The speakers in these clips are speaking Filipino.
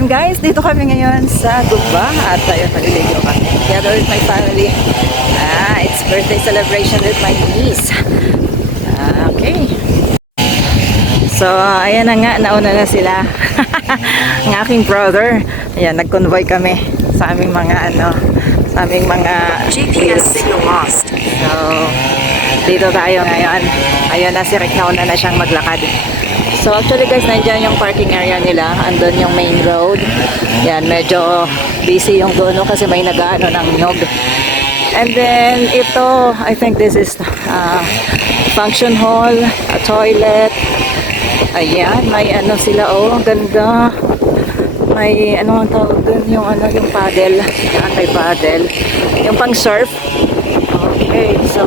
Ayan guys, dito kami ngayon sa Gugba at ayun, naliligo kami together with my family. It's birthday celebration with my niece. Okay. So, ayan na nga, nauna na sila. Ang aking brother. Ayan, nag-convoy kami sa aming mga sa aming mga GPS signal lost. So, dito tayo ngayon. Ayun na, si Rick nauna na siyang maglakad. So actually guys, nandyan yung parking area nila. Andun yung main road. Yan, medyo busy yung doon kasi may nag-ano ng nyog. And then ito, I think this is function hall, a toilet. Ayan, may ano sila, oh, ang ganda. May ano ang tawag dun, yung yung paddle. Yan, may paddle. Yung pang surf. Okay, so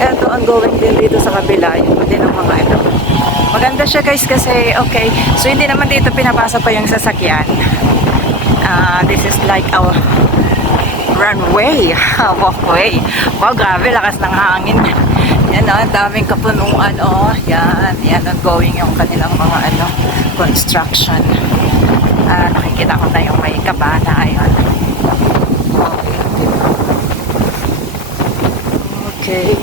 eto ang going din dito sa kabila. Yung din ang mga ito. Maganda siya guys kasi okay. So hindi naman dito pinapasa pa yung sasakyan. This is like our runway, walkway. Wow, grabe, lakas ng hangin. Yan o, ang daming kapunuan. Oh, yan ongoing yung kanilang mga construction. Nakikita ko na yung may kabana. Ayun. Okay.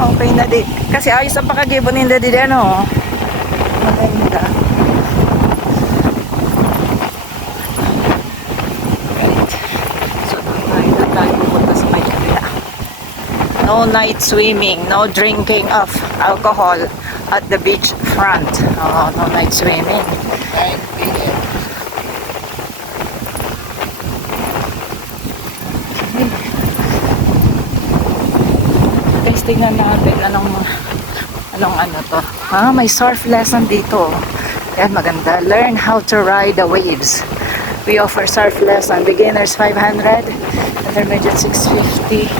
Okay na di. Kasi ayos ang pakagibon nila di ano. Maganda. Right. So, tayo pupunta sa may kabila. No night swimming, no drinking of alcohol at the beach front. Oh, no night swimming. Tingnan natin anong to. May surf lesson dito. Yan, maganda. Learn how to ride the waves. We offer surf lesson. Beginners 500, intermediate 650,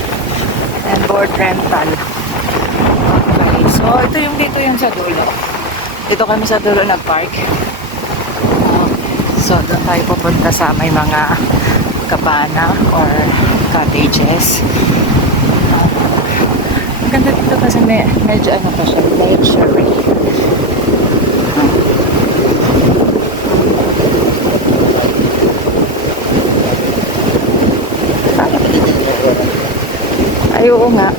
and board rental. Okay, so ito yung dito yung sa dulo. Dito kami sa dulo nag-park. So doon tayo pupunta sa may mga cabana or cottages. Ganda dito kasi medyo pa siya, luxury. Ay, oo nga.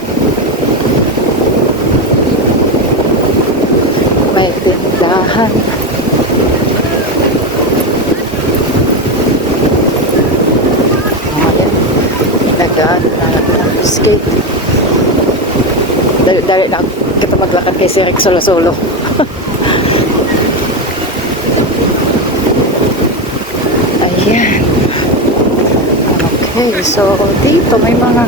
May tindahan. Ayan. Inagaan na skate. Dali na kita maglakad kay si Rick solo-solo. Ayan. Okay, so dito may mga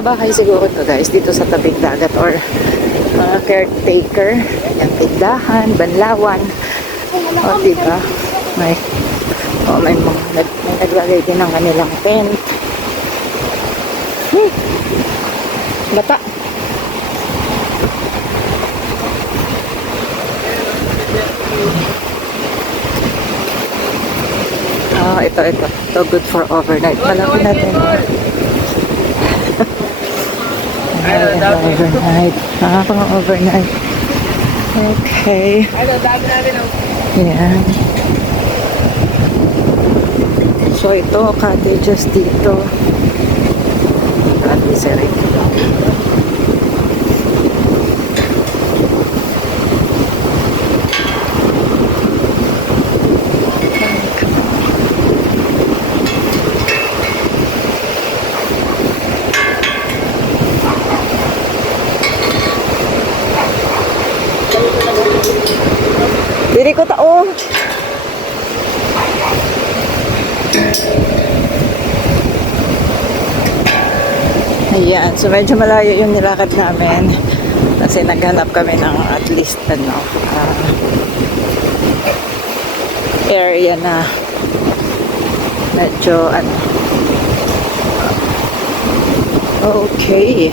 bahay siguro to guys dito sa tabing dagat or mga caretaker. Ayan, tindahan, banlawan. O diba? May naglagay din ng kanilang tent. Bata. Ito. Ito good for overnight. Malaki natin. Overnight. Pang overnight. Okay. Yan. So ito, cottages dito. Seri. Diri ko tao. Ayan, so medyo malayo yung nilakad namin kasi naghanap kami ng at least area na medyo okay.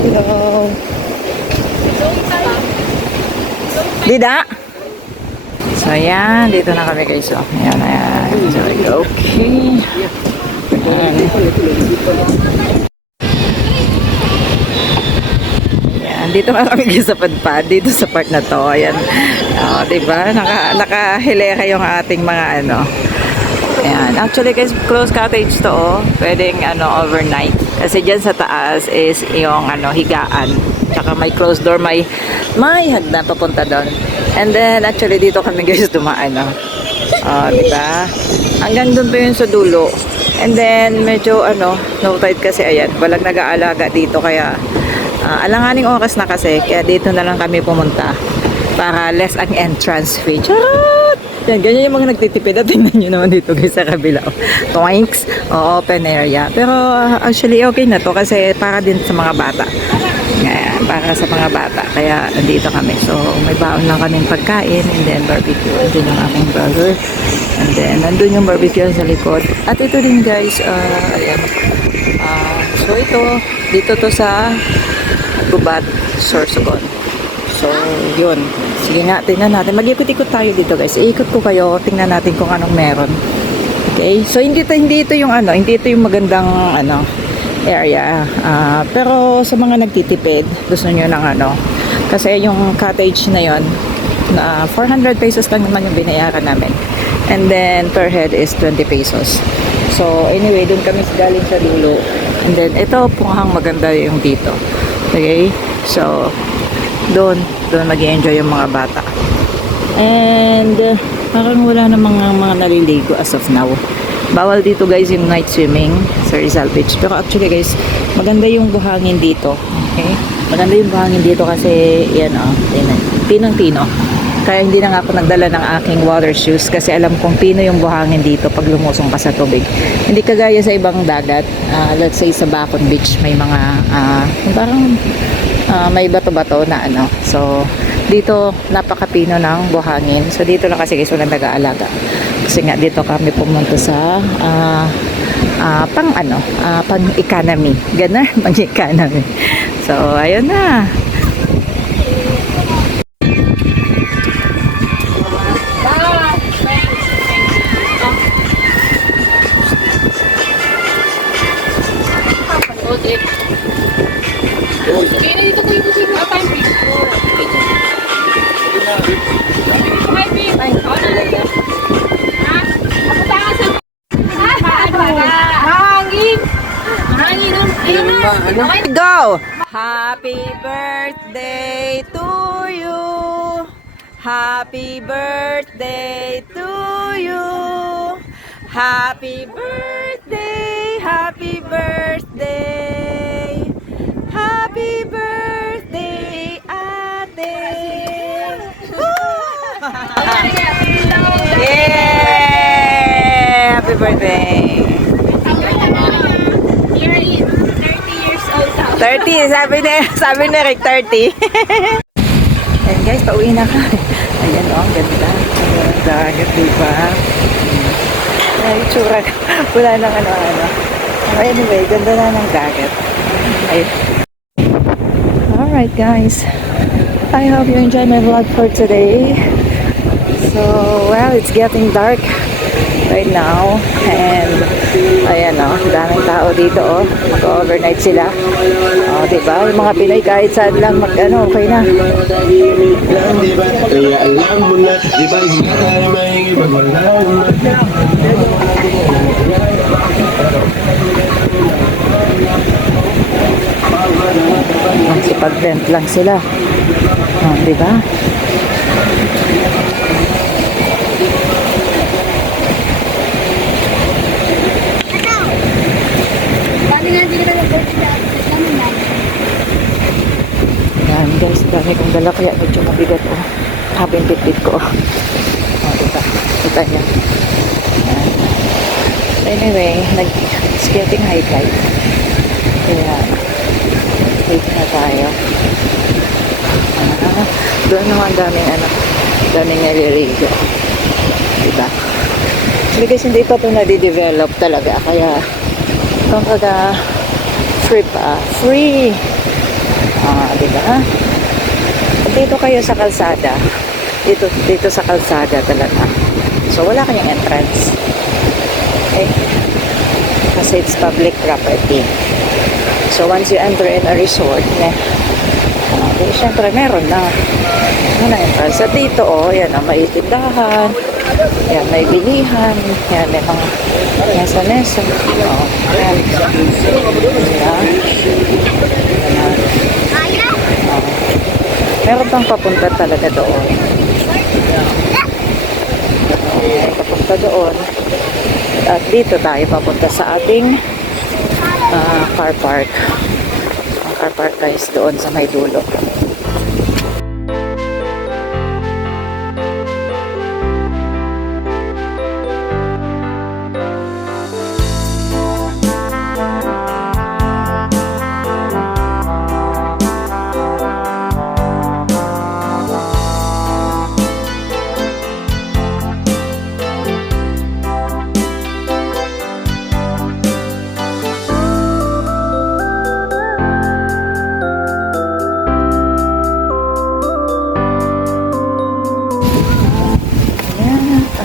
Hello. Dida? So, ayan. Dito na kami guys. So, ayan, ayan. So, okay. Ayan. Ayan. Dito nga kami guys sa padpad. Dito sa part na to. Ayan. O, diba? Nakahilera yung ating mga ano. Ayan. Actually guys, close cottage to oh. Pwedeng overnight. Kasi dyan sa taas is yung higaan. Tsaka may closed door, may hagdan papunta doon. And then actually dito kami guys dumaan diba? Hanggang doon pa yun sa dulo. And then medyo no tide kasi ayan, walang nag-aalaga dito kaya alanganing oras na kasi kaya dito na lang kami pumunta para less ang entrance fee. Charot! Yan, ganyan yung mga nagtitipid at tingnan nyo naman dito guys sa kabila. Toinks, open area. Pero actually okay na to kasi para din sa mga bata. Ngayon, para sa mga bata. Kaya nandito kami. So may baon lang kaming pagkain and then barbecue. Andun yung aking brother. And then nandun yung barbecue sa likod. At ito din guys, ayan. So ito, dito to sa Gubat, Sorsogon. So, yun. Sige nga, tingnan natin. Mag-ikot-ikot tayo dito guys. Iikot ko kayo. Tingnan natin kung anong meron. Okay? So, hindi ito yung hindi ito yung magandang area. Pero sa mga nagtitipid, gusto nyo ng kasi yung cottage na yon na 400 pesos lang naman yung binayaran namin. And then, per head is 20 pesos. So, anyway, dun kami galing sa dulo. And then, ito mukhang maganda yung dito. Okay? So, doon mag-enjoy yung mga bata. And parang wala na mga naliligo as of now. Bawal dito guys yung night swimming sa Rizal Beach. Pero actually guys, maganda yung buhangin dito. Okay? Maganda yung buhangin dito kasi yan pinong-pino. Kaya hindi na nga ako nagdala ng aking water shoes kasi alam kong pino yung buhangin dito pag lumusong ka sa tubig. Hindi kagaya sa ibang dagat. Let's say sa Bacon Beach may mga parang may bato-bato na So, dito napakapino ng buhangin. So, dito lang kasi guys walang nag-aalaga. Kasi nga dito kami pumunta sa pang-economy. Ganun, pang-economy. So, ayun na. Go! Happy birthday to you. Happy birthday to you. Happy birthday. Happy birthday. Happy birthday, ate. Yeah! Happy birthday. 30, sabi ni Rick 30. Ayan guys, pauwi na ka. Ayan ang ganda. Ang dagat, diba? Ay, tsura. Wala nang Anyway, ganda na ng dagat. Ay. Alright guys. I hope you enjoyed my vlog for today. So, well, it's getting dark right now. And, ayan daming tao dito mag-overnight sila. Diba? Yung mga Pinoy kahit saan lang okay na. Kaya alam mo na, diba hindi tayo mahingi pag wala na. Magsipag-tent lang sila. Diba? Yan guys, dami kong dala kaya medyo mabigat habang pitpit ko diba? Kita niya. Anyway, it's getting high tide kaya wait na tayo. Doon naman daming naliligo, diba? Kasi guys, hindi pa ito nadidevelop talaga kaya kumbaga free diba? Dito kayo sa kalsada Dito sa kalsada talaga. So, wala kayong entrance. Okay? Kasi it's public property. So, once you enter in a resort, okay, syempre, meron na. Ano entrance? Sa dito, yan, may tindahan. Yan, may bilihan. Yan, may mga mesa-mesa. Yan. Yan. Meron pang papunta talaga doon. Papunta doon. At dito tayo papunta sa ating car park. Ang car park guys doon sa may dulo.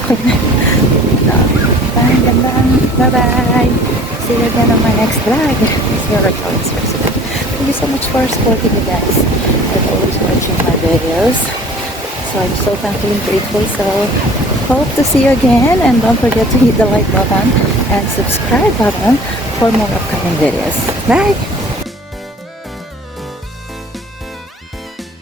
Okay na. Bye-bye. See you again on my next vlog. It's your Recordings President. Thank you so much for supporting me, guys. I'm always watching my videos. So I'm so thankful and grateful. So hope to see you again. And don't forget to hit the like button and subscribe button for more upcoming videos. Bye!